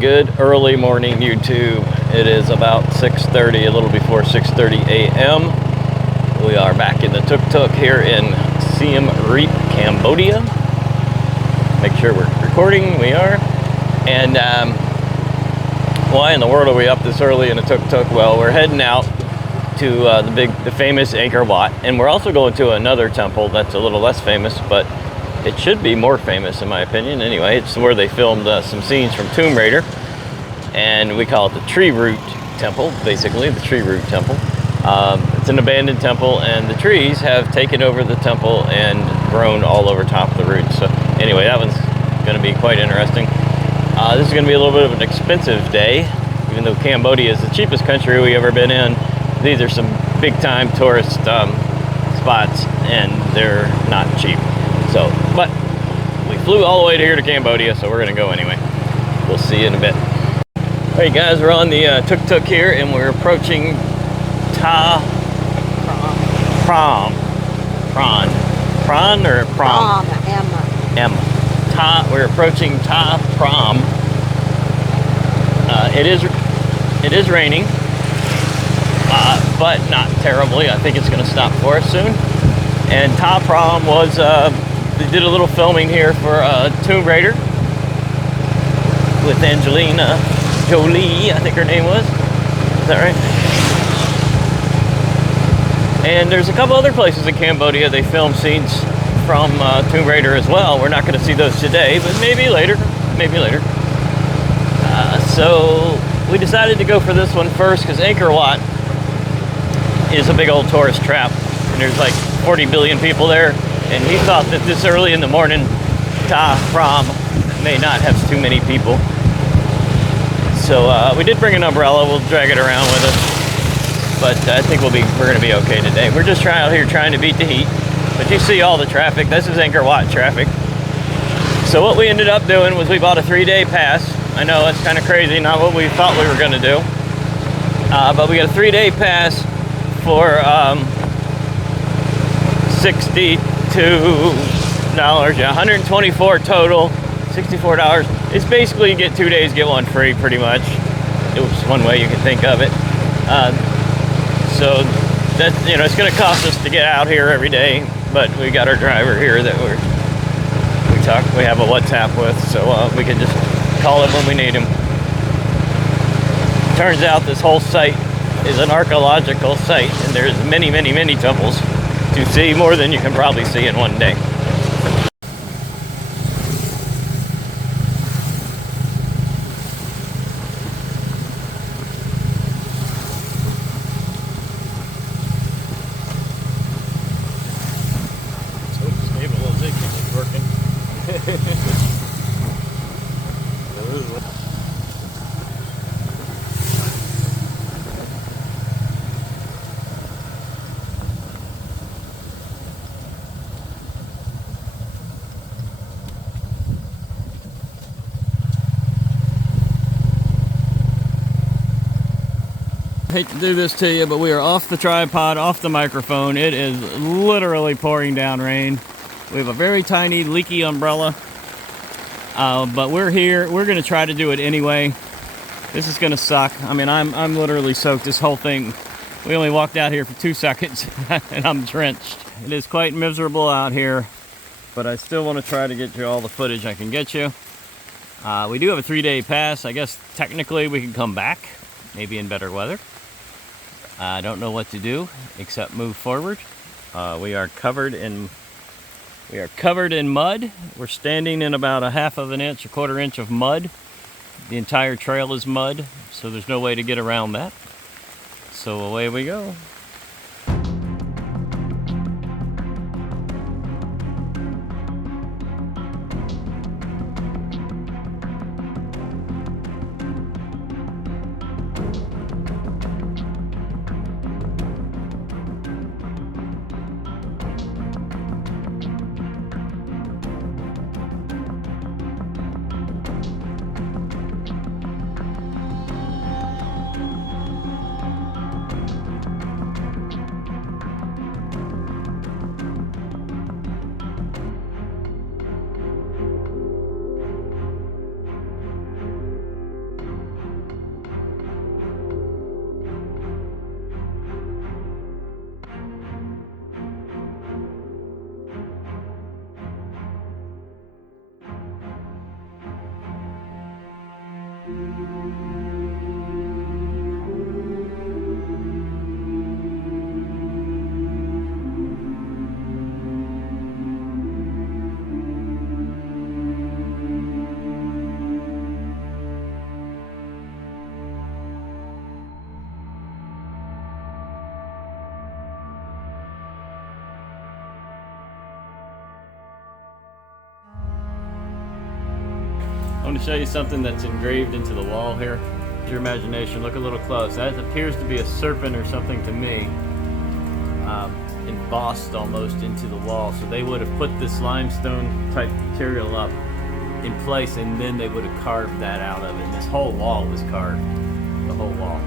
Good early morning, YouTube. It is about 6:30, a little before 6:30 a.m. We are back in the tuk-tuk here in Siem Reap, Cambodia. Make sure we're recording. We are. And why in the world are we up this early in a tuk-tuk? Well, we're heading out to the famous Angkor Wat, and we're also going to another temple that's a little less famous, but it should be more famous in my opinion. Anyway, it's where they filmed some scenes from Tomb Raider, and we call it the Tree Root Temple, basically the Tree Root Temple. It's an abandoned temple, and the trees have taken over the temple and grown all over top of the roots. So anyway, that one's going to be quite interesting. This is going to be a little bit of an expensive day, even though Cambodia is the cheapest country we've ever been in. These are some big-time tourist spots, and they're not cheap. So, but we flew all the way here to Cambodia, so we're going to go anyway. We'll see you in a bit. All right, guys, we're on the tuk-tuk here, and we're approaching Ta Prohm. Prawn or Prom? M. We're approaching Ta Prohm. It is raining, but not terribly. I think it's going to stop for us soon. And Ta Prohm was they did a little filming here for Tomb Raider with Angelina Jolie, I think her name was. Is that right? And there's a couple other places in Cambodia they filmed scenes from Tomb Raider as well. We're not going to see those today, but maybe later. Maybe later. So we decided to go for this one first because Angkor Wat is a big old tourist trap, and there's like 40 billion people there. And he thought that this early in the morning, Ta Prohm may not have too many people. So we did bring an umbrella. We'll drag it around with us. But I think we're going to be okay today. We're just out here trying to beat the heat. But you see all the traffic. This is Angkor Wat traffic. So what we ended up doing was we bought a 3-day pass. I know that's kind of crazy, not what we thought we were going to do. But we got a 3-day pass for $62. Yeah, $124 total, $64. It's basically you get 2 days, get one free, pretty much. It was one way you can think of it. So that, you know, it's going to cost us to get out here every day, but we got our driver here that we have a WhatsApp with, so we can just call him when we need him. Turns out this whole site is an archaeological site, and there's many, many, many temples to see, more than you can probably see in one day. I hate to do this to you, but we are off the tripod, off the microphone. It is literally pouring down rain. We have a very tiny leaky umbrella, but we're here. We're going to try to do it anyway. This is going to suck. I mean, I'm literally soaked. This whole thing, we only walked out here for 2 seconds and I'm drenched. It is quite miserable out here, but I still want to try to get you all the footage I can get you. We do have a 3-day pass. I guess technically we can come back, maybe in better weather. I don't know what to do except move forward. We are covered in mud. We're standing in about a quarter inch of mud. The entire trail is mud, so there's no way to get around that. So away we go. want to show you something that's engraved into the wall here. Use your imagination, look a little close. That appears to be a serpent or something to me, embossed almost into the wall. So they would have put this limestone type material up in place, and then they would have carved that out of it. And this whole wall was carved, the whole wall.